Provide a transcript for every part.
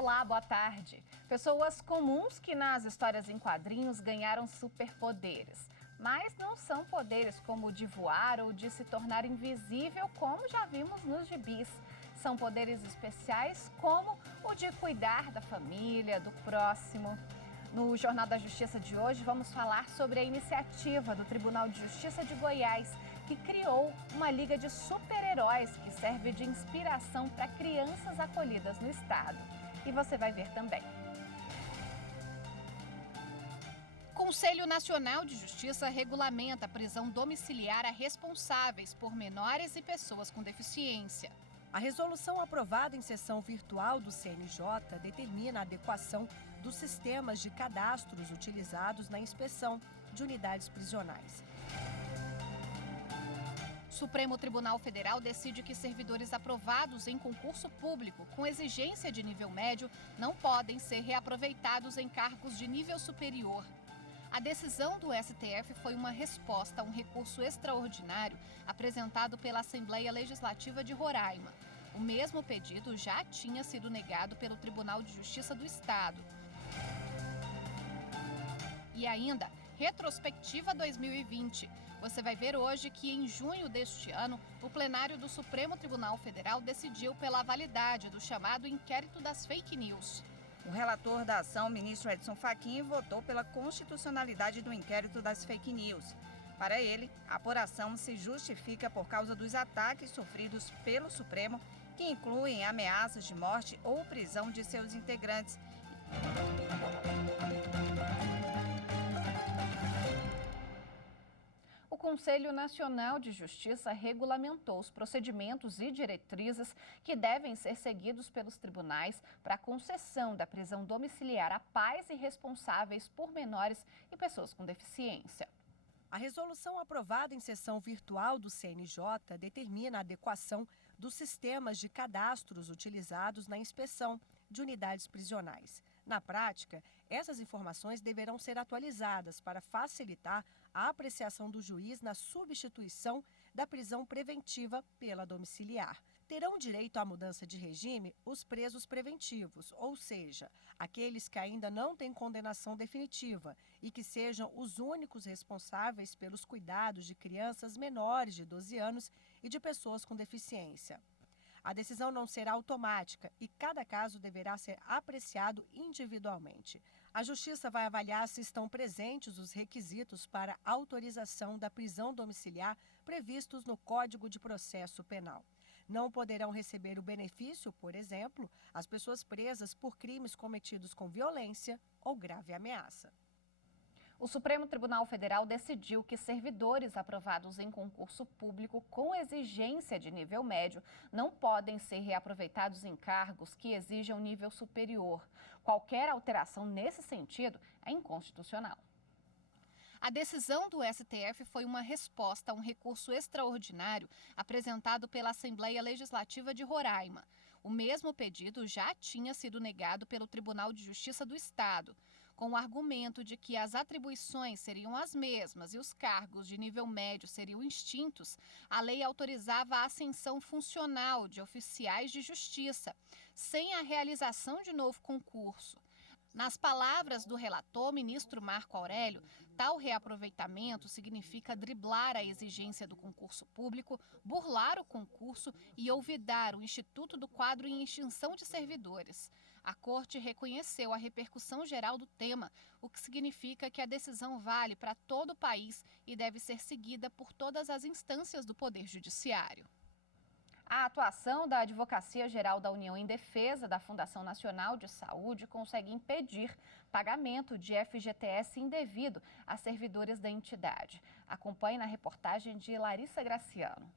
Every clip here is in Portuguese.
Olá, boa tarde. Pessoas comuns que nas histórias em quadrinhos ganharam superpoderes. Mas não são poderes como o de voar ou de se tornar invisível, como já vimos nos gibis. São poderes especiais como o de cuidar da família, do próximo. No Jornal da Justiça de hoje, vamos falar sobre a iniciativa do Tribunal de Justiça de Goiás, que criou uma liga de super-heróis que serve de inspiração para crianças acolhidas no estado. E você vai ver também. Conselho Nacional de Justiça regulamenta a prisão domiciliar a responsáveis por menores e pessoas com deficiência. A resolução aprovada em sessão virtual do CNJ determina a adequação dos sistemas de cadastros utilizados na inspeção de unidades prisionais. Supremo Tribunal Federal decide que servidores aprovados em concurso público com exigência de nível médio não podem ser reaproveitados em cargos de nível superior. A decisão do STF foi uma resposta a um recurso extraordinário apresentado pela Assembleia Legislativa de Roraima. O mesmo pedido já tinha sido negado pelo Tribunal de Justiça do Estado. E ainda, retrospectiva 2020. Você vai ver hoje que em junho deste ano, o plenário do Supremo Tribunal Federal decidiu pela validade do chamado inquérito das fake news. O relator da ação, ministro Edson Fachin, votou pela constitucionalidade do inquérito das fake news. Para ele, a apuração se justifica por causa dos ataques sofridos pelo Supremo, que incluem ameaças de morte ou prisão de seus integrantes. O Conselho Nacional de Justiça regulamentou os procedimentos e diretrizes que devem ser seguidos pelos tribunais para a concessão da prisão domiciliar a pais e responsáveis por menores e pessoas com deficiência. A resolução aprovada em sessão virtual do CNJ determina a adequação dos sistemas de cadastros utilizados na inspeção de unidades prisionais. Na prática, essas informações deverão ser atualizadas para facilitar a apreciação do juiz na substituição da prisão preventiva pela domiciliar. Terão direito à mudança de regime os presos preventivos, ou seja, aqueles que ainda não têm condenação definitiva e que sejam os únicos responsáveis pelos cuidados de crianças menores de 12 anos e de pessoas com deficiência. A decisão não será automática e cada caso deverá ser apreciado individualmente. A Justiça vai avaliar se estão presentes os requisitos para autorização da prisão domiciliar previstos no Código de Processo Penal. Não poderão receber o benefício, por exemplo, as pessoas presas por crimes cometidos com violência ou grave ameaça. O Supremo Tribunal Federal decidiu que servidores aprovados em concurso público com exigência de nível médio não podem ser reaproveitados em cargos que exijam nível superior. Qualquer alteração nesse sentido é inconstitucional. A decisão do STF foi uma resposta a um recurso extraordinário apresentado pela Assembleia Legislativa de Roraima. O mesmo pedido já tinha sido negado pelo Tribunal de Justiça do Estado. Com o argumento de que as atribuições seriam as mesmas e os cargos de nível médio seriam extintos, a lei autorizava a ascensão funcional de oficiais de justiça, sem a realização de novo concurso. Nas palavras do relator, ministro Marco Aurélio, tal reaproveitamento significa driblar a exigência do concurso público, burlar o concurso e olvidar o Instituto do Quadro em Extinção de Servidores. A Corte reconheceu a repercussão geral do tema, o que significa que a decisão vale para todo o país e deve ser seguida por todas as instâncias do Poder Judiciário. A atuação da Advocacia Geral da União em defesa da Fundação Nacional de Saúde consegue impedir pagamento de FGTS indevido a servidores da entidade. Acompanhe na reportagem de Larissa Graciano.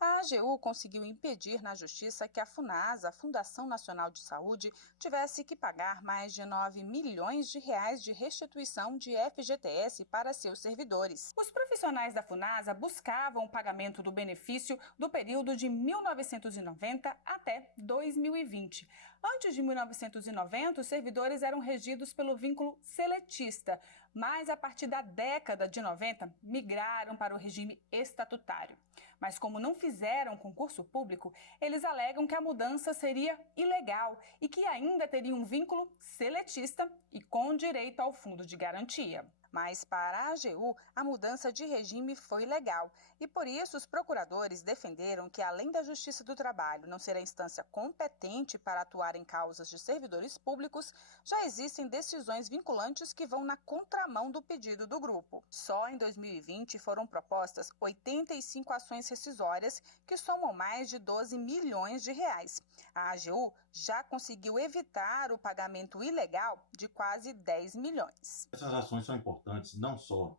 A AGU conseguiu impedir na Justiça que a FUNASA, Fundação Nacional de Saúde, tivesse que pagar mais de 9 milhões de reais de restituição de FGTS para seus servidores. Os profissionais da FUNASA buscavam o pagamento do benefício do período de 1990 até 2020. Antes de 1990, os servidores eram regidos pelo vínculo seletista, mas a partir da década de 90 migraram para o regime estatutário. Mas como não fizeram concurso público, eles alegam que a mudança seria ilegal e que ainda teria um vínculo seletista e com direito ao fundo de garantia. Mas para a AGU, a mudança de regime foi legal e por isso os procuradores defenderam que, além da Justiça do Trabalho não ser a instância competente para atuar em causas de servidores públicos, já existem decisões vinculantes que vão na contramão do pedido do grupo. Só em 2020 foram propostas 85 ações rescisórias que somam mais de 12 milhões de reais. A AGU já conseguiu evitar o pagamento ilegal de quase 10 milhões. Essas ações são importantes não só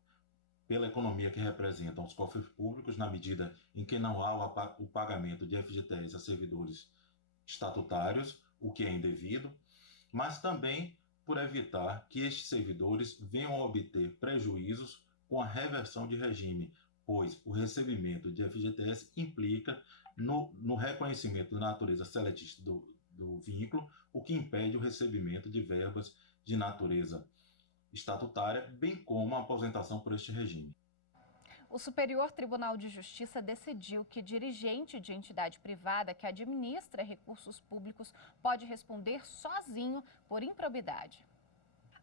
pela economia que representam os cofres públicos, na medida em que não há o pagamento de FGTS a servidores estatutários, o que é indevido, mas também por evitar que estes servidores venham a obter prejuízos com a reversão de regime, pois o recebimento de FGTS implica no reconhecimento da natureza seletista do vínculo, o que impede o recebimento de verbas de natureza estatutária, bem como a aposentação por este regime. O Superior Tribunal de Justiça decidiu que dirigente de entidade privada que administra recursos públicos pode responder sozinho por improbidade.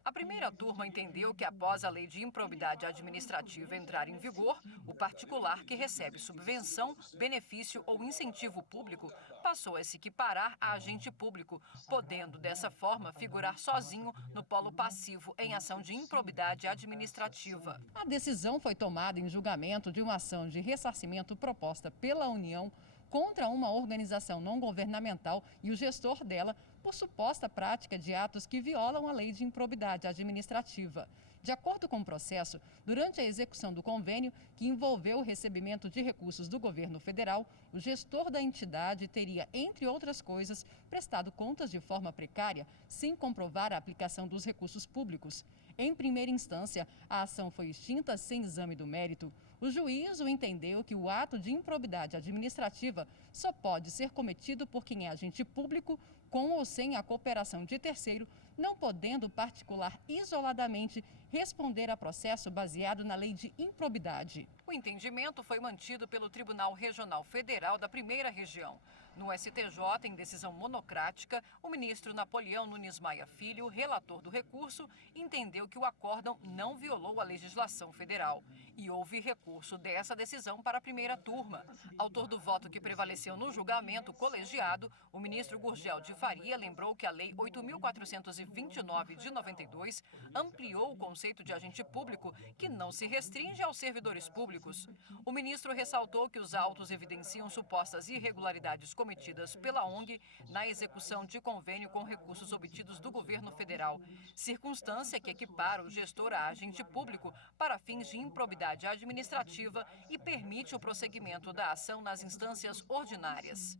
A primeira turma entendeu que, após a lei de improbidade administrativa entrar em vigor, o particular que recebe subvenção, benefício ou incentivo público passou a se equiparar a agente público, podendo, dessa forma, figurar sozinho no polo passivo em ação de improbidade administrativa. A decisão foi tomada em julgamento de uma ação de ressarcimento proposta pela União contra uma organização não governamental e o gestor dela por suposta prática de atos que violam a lei de improbidade administrativa. De acordo com o processo, durante a execução do convênio, que envolveu o recebimento de recursos do governo federal, o gestor da entidade teria, entre outras coisas, prestado contas de forma precária, sem comprovar a aplicação dos recursos públicos. Em primeira instância, a ação foi extinta sem exame do mérito. O juízo entendeu que o ato de improbidade administrativa só pode ser cometido por quem é agente público, com ou sem a cooperação de terceiro, não podendo o particular isoladamente responder a processo baseado na lei de improbidade. O entendimento foi mantido pelo Tribunal Regional Federal da Primeira Região. No STJ, em decisão monocrática, o ministro Napoleão Nunes Maia Filho, relator do recurso, entendeu que o acórdão não violou a legislação federal. E houve recurso dessa decisão para a primeira turma. Autor do voto que prevaleceu no julgamento colegiado, o ministro Gurgel de Faria lembrou que a Lei 8.429 de 92 ampliou o conceito de agente público, que não se restringe aos servidores públicos. O ministro ressaltou que os autos evidenciam supostas irregularidades cometidas pela ONG na execução de convênio com recursos obtidos do governo federal, circunstância que equipara o gestor a agente público para fins de improbidade administrativa e permite o prosseguimento da ação nas instâncias ordinárias.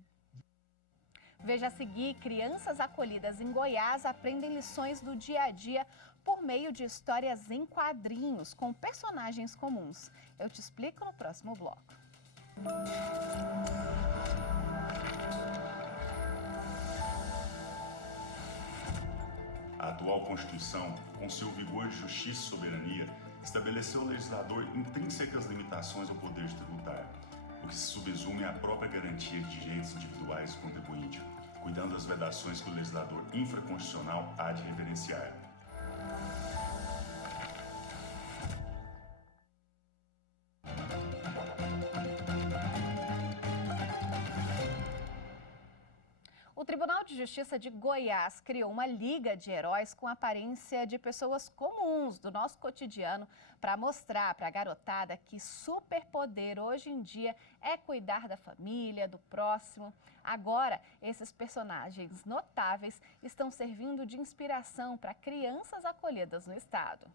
Veja a seguir: crianças acolhidas em Goiás aprendem lições do dia a dia por meio de histórias em quadrinhos com personagens comuns. Eu te explico no próximo bloco. A atual Constituição, com seu vigor de justiça e soberania, estabeleceu ao legislador intrínsecas limitações ao poder de tributar, o que se subsume à própria garantia de direitos individuais do contribuinte, cuidando das vedações que o legislador infraconstitucional há de reverenciar. O Tribunal de Justiça de Goiás criou uma liga de heróis com aparência de pessoas comuns do nosso cotidiano para mostrar para a garotada que superpoder hoje em dia é cuidar da família, do próximo. Agora, esses personagens notáveis estão servindo de inspiração para crianças acolhidas no estado.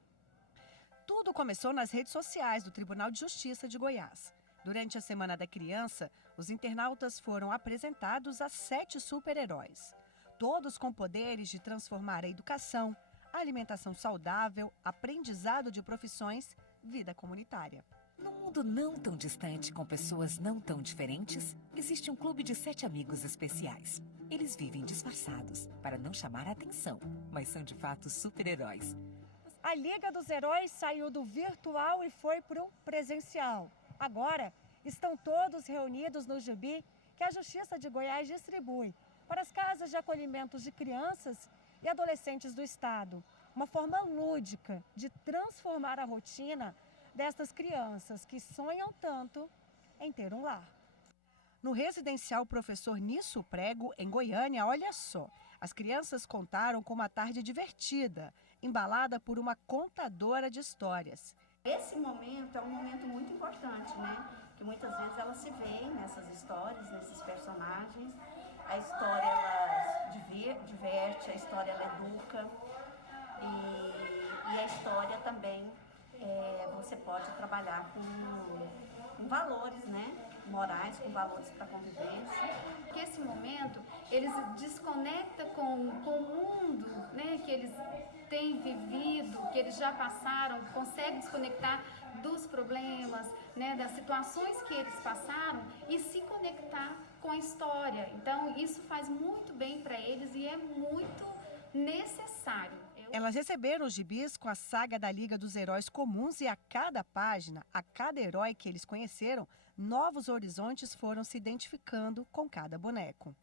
Tudo começou nas redes sociais do Tribunal de Justiça de Goiás. Durante a Semana da Criança, os internautas foram apresentados a 7 super-heróis, todos com poderes de transformar a educação, a alimentação saudável, aprendizado de profissões, vida comunitária. Num mundo não tão distante, com pessoas não tão diferentes, existe um clube de 7 amigos especiais. Eles vivem disfarçados para não chamar a atenção, mas são de fato super-heróis. A Liga dos Heróis saiu do virtual e foi para o presencial. Agora, estão todos reunidos no gibi que a Justiça de Goiás distribui para as casas de acolhimento de crianças e adolescentes do estado. Uma forma lúdica de transformar a rotina destas crianças que sonham tanto em ter um lar. No residencial Professor Nisso Prego, em Goiânia, olha só, as crianças contaram com uma tarde divertida, embalada por uma contadora de histórias. Esse momento é um momento muito importante, né? Que muitas vezes ela se vê nessas histórias, nesses personagens. A história ela diverte, a história ela educa e a história também você pode trabalhar com valores, né? Morais, com valores para a convivência. Que esse momento eles desconectam com o mundo, né? Que eles têm vivido, que eles já passaram, conseguem desconectar dos problemas, né? Das situações que eles passaram e se conectar com a história. Então isso faz muito bem para eles e é muito necessário. Elas receberam os gibis com a saga da Liga dos Heróis Comuns e a cada página, a cada herói que eles conheceram, novos horizontes foram se identificando com cada boneco.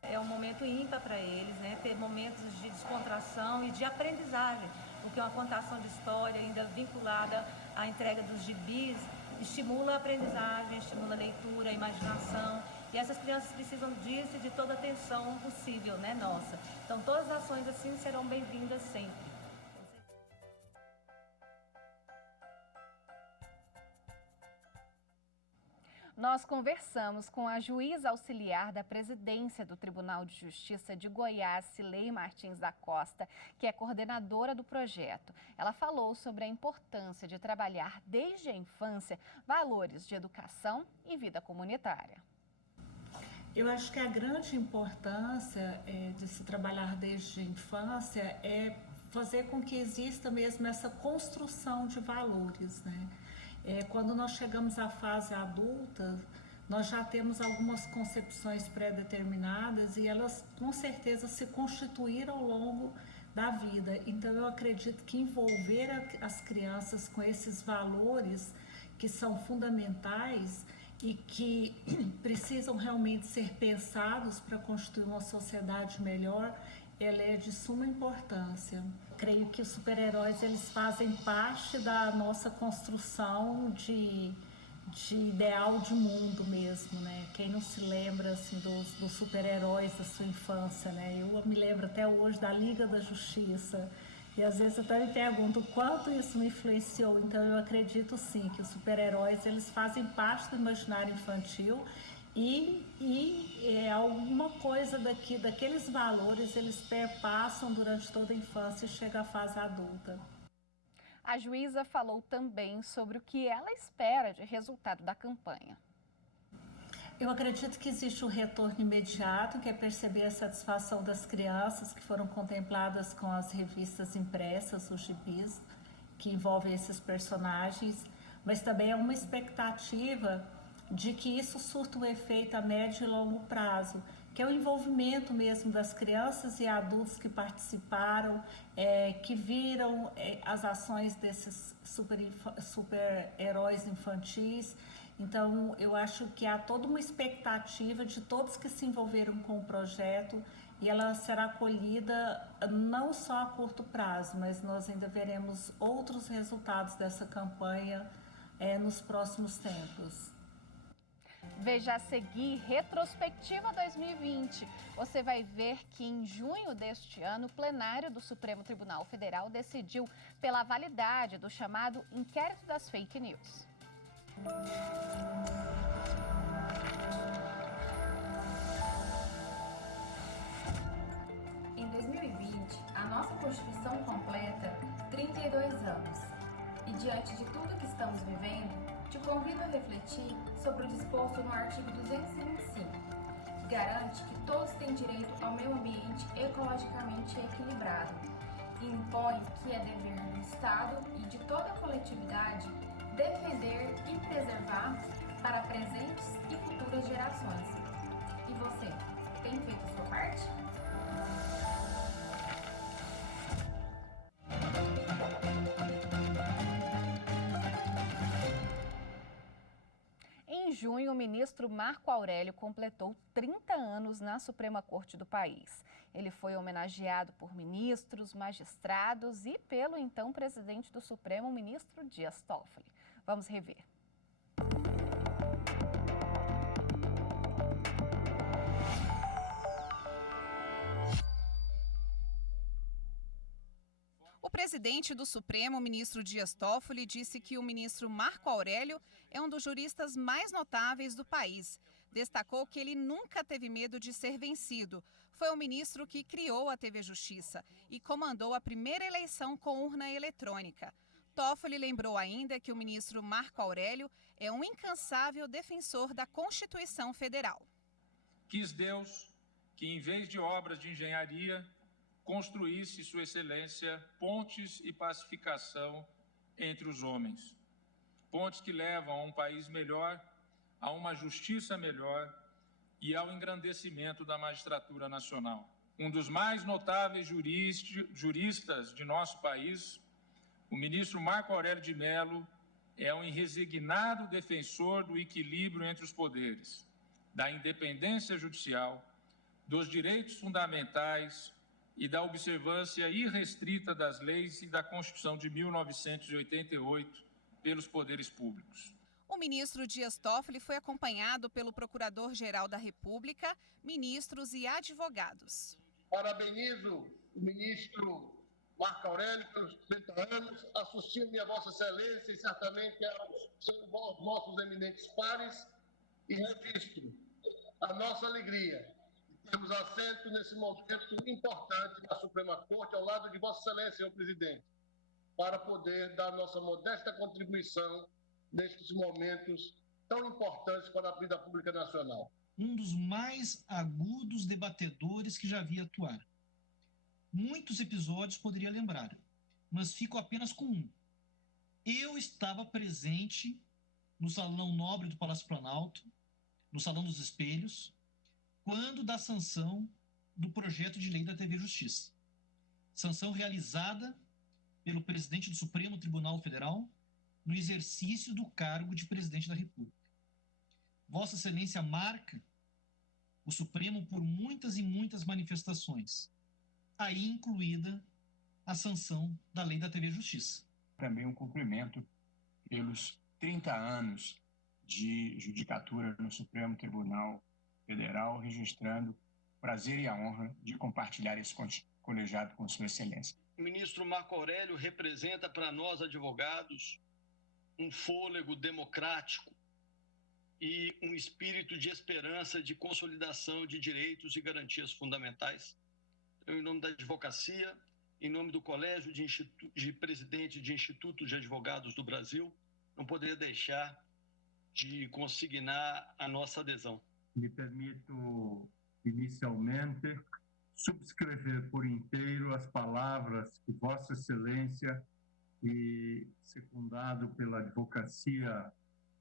É um momento ímpar para eles, né? Ter momentos de descontração e de aprendizagem, porque uma contação de história ainda vinculada à entrega dos gibis estimula a aprendizagem, estimula a leitura, a imaginação. E essas crianças precisam disso e de toda a atenção possível, né, nossa. Então, todas as ações assim serão bem-vindas sempre. Nós conversamos com a juíza auxiliar da presidência do Tribunal de Justiça de Goiás, Cilei Martins da Costa, que é coordenadora do projeto. Ela falou sobre a importância de trabalhar desde a infância valores de educação e vida comunitária. Eu acho que a grande importância de se trabalhar desde a infância é fazer com que exista mesmo essa construção de valores, né? Quando nós chegamos à fase adulta, nós já temos algumas concepções pré-determinadas e elas com certeza se constituíram ao longo da vida. Então eu acredito que envolver as crianças com esses valores que são fundamentais e que precisam realmente ser pensados para construir uma sociedade melhor, ela é de suma importância. Creio que os super-heróis eles fazem parte da nossa construção de ideal de mundo mesmo, né? Quem não se lembra assim, dos super-heróis da sua infância, né? Eu me lembro até hoje da Liga da Justiça. E às vezes eu até me pergunto o quanto isso me influenciou. Então eu acredito sim que os super-heróis eles fazem parte do imaginário infantil e alguma coisa daqueles valores eles perpassam durante toda a infância e chega à fase adulta. A juíza falou também sobre o que ela espera de resultado da campanha. Eu acredito que existe um retorno imediato, que é perceber a satisfação das crianças que foram contempladas com as revistas impressas, os gibis, que envolvem esses personagens, mas também é uma expectativa de que isso surta um efeito a médio e longo prazo, que é o envolvimento mesmo das crianças e adultos que participaram, que viram as ações desses super-heróis infantis. Então, eu acho que há toda uma expectativa de todos que se envolveram com o projeto e ela será acolhida não só a curto prazo, mas nós ainda veremos outros resultados dessa campanha nos próximos tempos. Veja a seguir, Retrospectiva 2020. Você vai ver que em junho deste ano, o plenário do Supremo Tribunal Federal decidiu pela validade do chamado Inquérito das Fake News. Em 2020, a nossa Constituição completa 32 anos. E diante de tudo que estamos vivendo, te convido a refletir sobre o disposto no artigo 225, que garante que todos têm direito ao meio ambiente ecologicamente equilibrado e impõe que é dever do Estado e de toda a coletividade defender e preservar para presentes e futuras gerações. E você, tem feito a sua parte? Em junho, o ministro Marco Aurélio completou 30 anos na Suprema Corte do país. Ele foi homenageado por ministros, magistrados e pelo então presidente do Supremo, ministro Dias Toffoli. Vamos rever. O presidente do Supremo, ministro Dias Toffoli, disse que o ministro Marco Aurélio é um dos juristas mais notáveis do país. Destacou que ele nunca teve medo de ser vencido. Foi o ministro que criou a TV Justiça e comandou a primeira eleição com urna eletrônica. Toffoli lembrou ainda que o ministro Marco Aurélio é um incansável defensor da Constituição Federal. Quis Deus que, em vez de obras de engenharia, construísse Sua Excelência pontes e pacificação entre os homens. Pontes que levam a um país melhor, a uma justiça melhor e ao engrandecimento da magistratura nacional. Um dos mais notáveis juristas de nosso país, o ministro Marco Aurélio de Mello, é um irresignado defensor do equilíbrio entre os poderes, da independência judicial, dos direitos fundamentais e da observância irrestrita das leis e da Constituição de 1988 pelos poderes públicos. O ministro Dias Toffoli foi acompanhado pelo Procurador-Geral da República, ministros e advogados. Parabenizo o ministro Marco Aurélio pelos 30 anos, associo-me a Vossa Excelência e certamente aos nossos eminentes pares e registro a nossa alegria. Temos assento nesse momento importante na Suprema Corte, ao lado de Vossa Excelência, senhor presidente, para poder dar nossa modesta contribuição nestes momentos tão importantes para a vida pública nacional. Um dos mais agudos debatedores que já vi atuar. Muitos episódios poderia lembrar, mas fico apenas com um. Eu estava presente no Salão Nobre do Palácio Planalto, no Salão dos Espelhos, quando da sanção do projeto de lei da TV Justiça. Sanção realizada pelo presidente do Supremo Tribunal Federal no exercício do cargo de presidente da República. Vossa Excelência marca o Supremo por muitas e muitas manifestações, aí incluída a sanção da lei da TV Justiça. Também um cumprimento pelos 30 anos de judicatura no Supremo Tribunal Federal, registrando o prazer e a honra de compartilhar esse colegiado com Sua Excelência. O ministro Marco Aurélio representa para nós, advogados, um fôlego democrático e um espírito de esperança, de consolidação de direitos e garantias fundamentais. Eu, em nome da advocacia, em nome do Colégio de Presidente de Institutos de Advogados do Brasil, não poderia deixar de consignar a nossa adesão. Me permito, inicialmente, subscrever por inteiro as palavras que Vossa Excelência, e secundado pela advocacia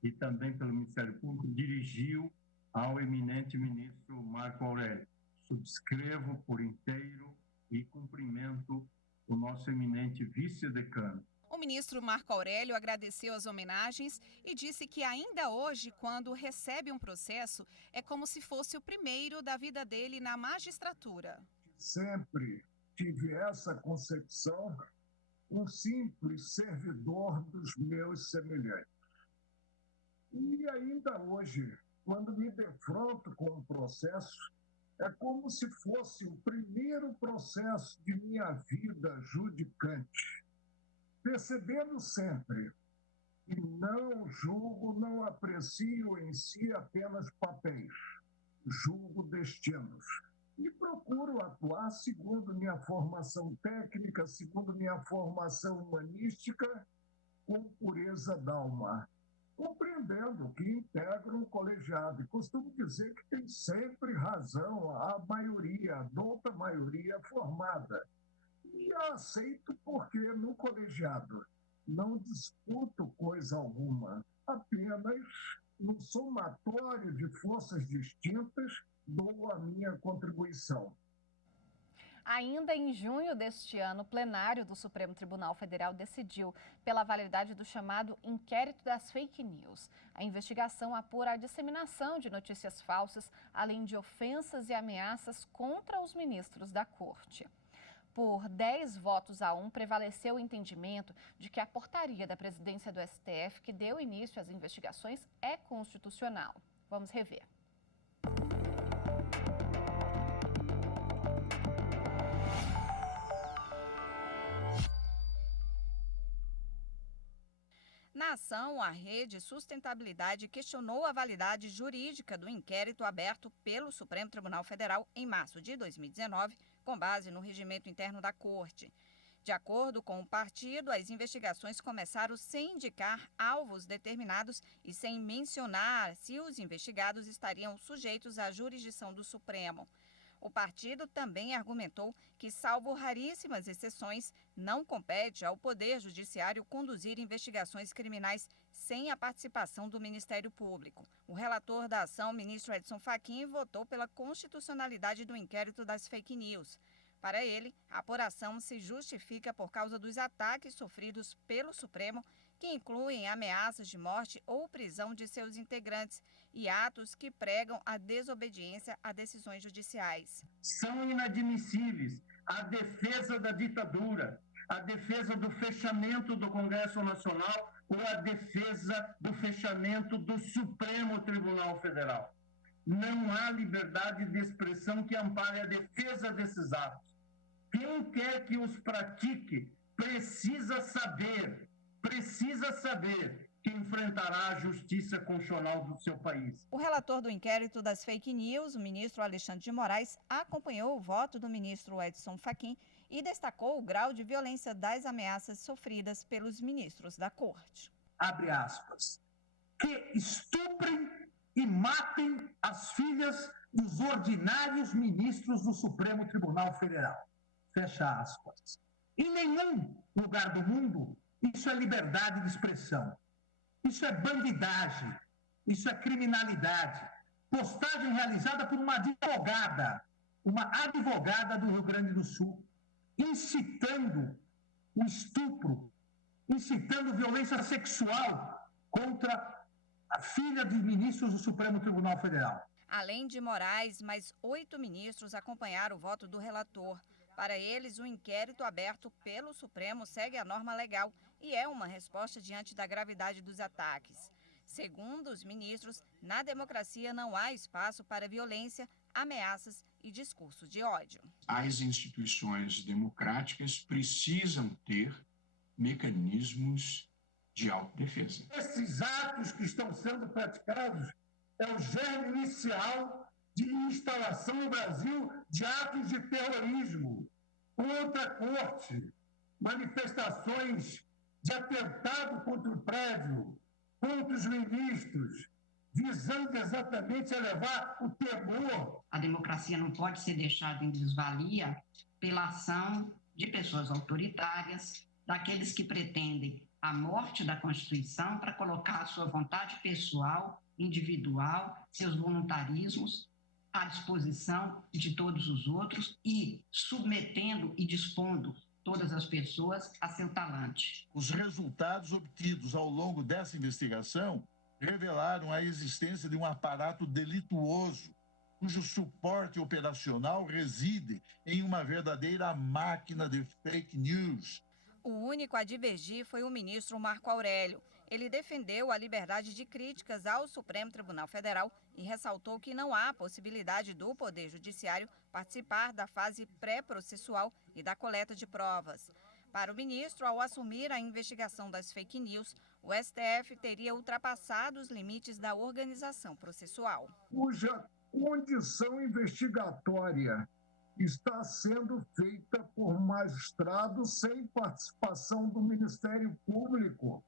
e também pelo Ministério Público, dirigiu ao eminente ministro Marco Aurélio. Subscrevo por inteiro e cumprimento o nosso eminente vice-decano. O ministro Marco Aurélio agradeceu as homenagens e disse que ainda hoje, quando recebe um processo, é como se fosse o primeiro da vida dele na magistratura. Sempre tive essa concepção, um simples servidor dos meus semelhantes. E ainda hoje, quando me defronto com um processo, é como se fosse o primeiro processo de minha vida judicante. Percebendo sempre que não julgo, não aprecio em si apenas papéis, julgo destinos. E procuro atuar segundo minha formação técnica, segundo minha formação humanística, com pureza d'alma, compreendendo que integro um colegiado. E costumo dizer que tem sempre razão a maioria, a douta maioria formada. E aceito porque no colegiado não disputo coisa alguma, apenas no somatório de forças distintas dou a minha contribuição. Ainda em junho deste ano, o plenário do Supremo Tribunal Federal decidiu pela validade do chamado inquérito das fake news. A investigação apura a disseminação de notícias falsas, além de ofensas e ameaças contra os ministros da Corte. Por 10 votos a 1, prevaleceu o entendimento de que a portaria da presidência do STF, que deu início às investigações, é constitucional. Vamos rever. Na ação, a Rede Sustentabilidade questionou a validade jurídica do inquérito aberto pelo Supremo Tribunal Federal em março de 2019, com base no regimento interno da Corte. De acordo com o partido, as investigações começaram sem indicar alvos determinados e sem mencionar se os investigados estariam sujeitos à jurisdição do Supremo. O partido também argumentou que, salvo raríssimas exceções, não compete ao Poder Judiciário conduzir investigações criminais sem a participação do Ministério Público. O relator da ação, ministro Edson Fachin, votou pela constitucionalidade do inquérito das fake news. Para ele, a apuração se justifica por causa dos ataques sofridos pelo Supremo, que incluem ameaças de morte ou prisão de seus integrantes e atos que pregam a desobediência a decisões judiciais. São inadmissíveis a defesa da ditadura, a defesa do fechamento do Congresso Nacional ou a defesa do fechamento do Supremo Tribunal Federal. Não há liberdade de expressão que ampare a defesa desses atos. Quem quer que os pratique precisa saber que enfrentará a justiça constitucional do seu país. O relator do inquérito das fake news, o ministro Alexandre de Moraes, acompanhou o voto do ministro Edson Fachin e destacou o grau de violência das ameaças sofridas pelos ministros da Corte. Abre aspas. Que estuprem e matem as filhas dos ordinários ministros do Supremo Tribunal Federal. Fecha aspas. Em nenhum lugar do mundo isso é liberdade de expressão. Isso é bandidagem. Isso é criminalidade. Postagem realizada por uma advogada do Rio Grande do Sul, incitando o estupro, incitando violência sexual contra a filha de ministros do Supremo Tribunal Federal. Além de Moraes, mais 8 ministros acompanharam o voto do relator. Para eles, o inquérito aberto pelo Supremo segue a norma legal e é uma resposta diante da gravidade dos ataques. Segundo os ministros, na democracia não há espaço para violência, ameaças e discurso de ódio. As instituições democráticas precisam ter mecanismos de autodefesa. Esses atos que estão sendo praticados é o germe inicial de instalação no Brasil de atos de terrorismo contra a Corte, manifestações de atentado contra o prédio, contra os ministros, visando exatamente elevar o temor. A democracia não pode ser deixada em desvalia pela ação de pessoas autoritárias, daqueles que pretendem a morte da Constituição para colocar a sua vontade pessoal, individual, seus voluntarismos à disposição de todos os outros e submetendo e dispondo todas as pessoas a seu talante. Os resultados obtidos ao longo dessa investigação revelaram a existência de um aparato delituoso, cujo suporte operacional reside em uma verdadeira máquina de fake news. O único a divergir foi o ministro Marco Aurélio. Ele defendeu a liberdade de críticas ao Supremo Tribunal Federal e ressaltou que não há possibilidade do Poder Judiciário participar da fase pré-processual e da coleta de provas. Para o ministro, ao assumir a investigação das fake news, o STF teria ultrapassado os limites da organização processual. Cuja condição investigatória está sendo feita por magistrados sem participação do Ministério Público,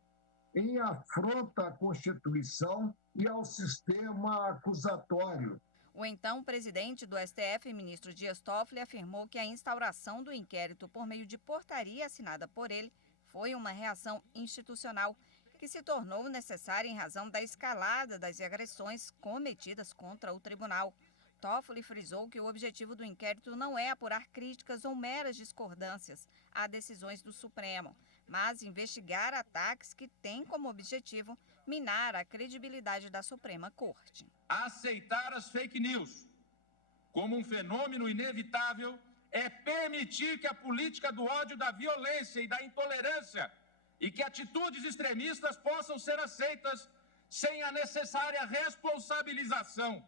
em afronta à Constituição e ao sistema acusatório. O então presidente do STF, ministro Dias Toffoli, afirmou que a instauração do inquérito por meio de portaria assinada por ele foi uma reação institucional que se tornou necessária em razão da escalada das agressões cometidas contra o tribunal. Toffoli frisou que o objetivo do inquérito não é apurar críticas ou meras discordâncias a decisões do Supremo, mas investigar ataques que têm como objetivo minar a credibilidade da Suprema Corte. Aceitar as fake news como um fenômeno inevitável é permitir que a política do ódio, da violência e da intolerância e que atitudes extremistas possam ser aceitas sem a necessária responsabilização.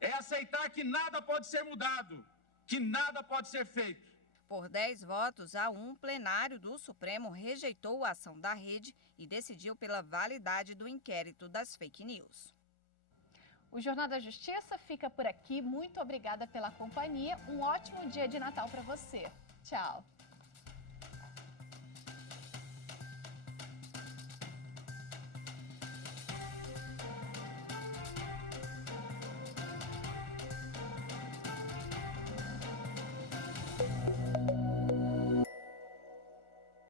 É aceitar que nada pode ser mudado, que nada pode ser feito. Por 10 votos a 1, o plenário do Supremo rejeitou a ação da rede e decidiu pela validade do inquérito das fake news. O Jornal da Justiça fica por aqui. Muito obrigada pela companhia. Um ótimo dia de Natal para você. Tchau.